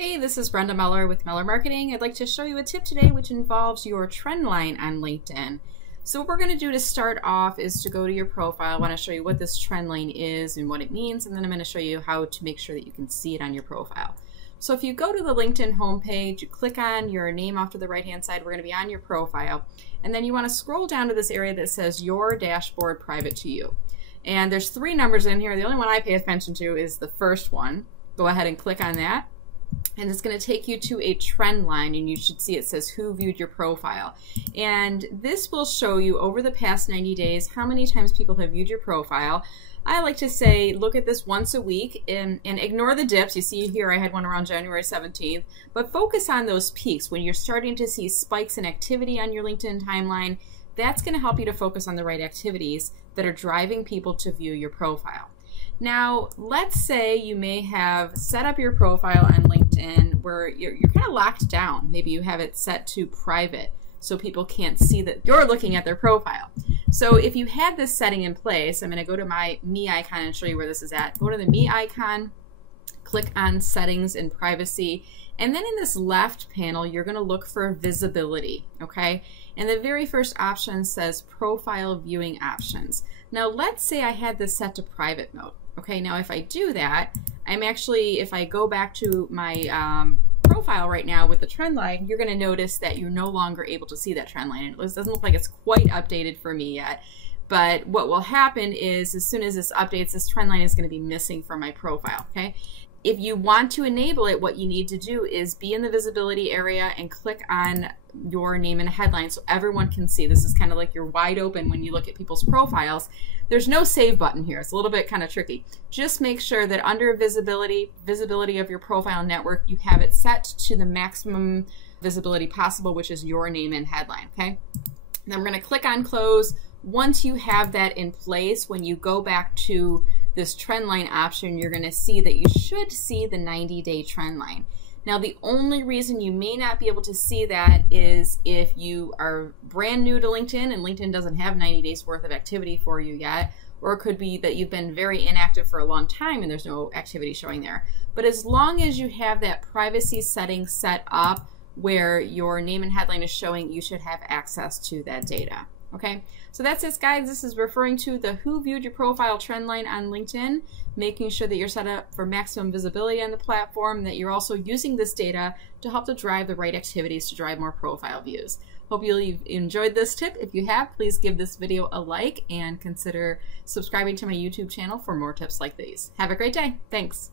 Hey, this is Brenda Meller with Meller Marketing. I'd like to show you a tip today which involves your trend line on LinkedIn. So what we're going to do to start off is to go to your profile. I want to show you what this trend line is and what it means, and then I'm going to show you how to make sure that you can see it on your profile. So if you go to the LinkedIn homepage, you click on your name off to the right-hand side, we're going to be on your profile, and then you want to scroll down to this area that says Your Dashboard Private to You. And there's 3 numbers in here. The only one I pay attention to is the first one. Go ahead and click on that. And it's going to take you to a trend line, and you should see it says who viewed your profile. And this will show you over the past 90 days how many times people have viewed your profile. I like to say look at this once a week and ignore the dips. You see here I had one around January 17th, but focus on those peaks. When you're starting to see spikes in activity on your LinkedIn timeline, that's going to help you to focus on the right activities that are driving people to view your profile. Now, let's say you may have set up your profile on LinkedIn where you're kind of locked down. Maybe you have it set to private so people can't see that you're looking at their profile. So if you had this setting in place, I'm going to go to my Me icon and show you where this is at. Go to the Me icon, click on Settings and Privacy, and then in this left panel, you're going to look for Visibility, okay? And the very first option says Profile Viewing Options. Now, let's say I had this set to private mode. Okay, now if I do that, I'm actually, if I go back to my profile right now with the trend line, you're going to notice that you're no longer able to see that trend line. It doesn't look like it's quite updated for me yet. But what will happen is as soon as this updates, this trend line is going to be missing from my profile, okay? If you want to enable it, what you need to do is be in the visibility area and click on your name and headline so everyone can see. This is kind of like you're wide open when you look at people's profiles. There's no save button here. It's a little bit kind of tricky. Just make sure that under visibility of your profile network, you have it set to the maximum visibility possible, which is your name and headline, okay? Then we're going to click on close. Once you have that in place, when you go back to this trend line option, you're going to see that you should see the 90-day trend line. Now, the only reason you may not be able to see that is if you are brand new to LinkedIn and LinkedIn doesn't have 90 days worth of activity for you yet, or it could be that you've been very inactive for a long time and there's no activity showing there. But as long as you have that privacy setting set up where your name and headline is showing, you should have access to that data. Okay, so that's it, guys. This is referring to the Who Viewed Your Profile trend line on LinkedIn, making sure that you're set up for maximum visibility on the platform, that you're also using this data to help to drive the right activities to drive more profile views. Hope you've enjoyed this tip. If you have, please give this video a like and consider subscribing to my YouTube channel for more tips like these. Have a great day. Thanks.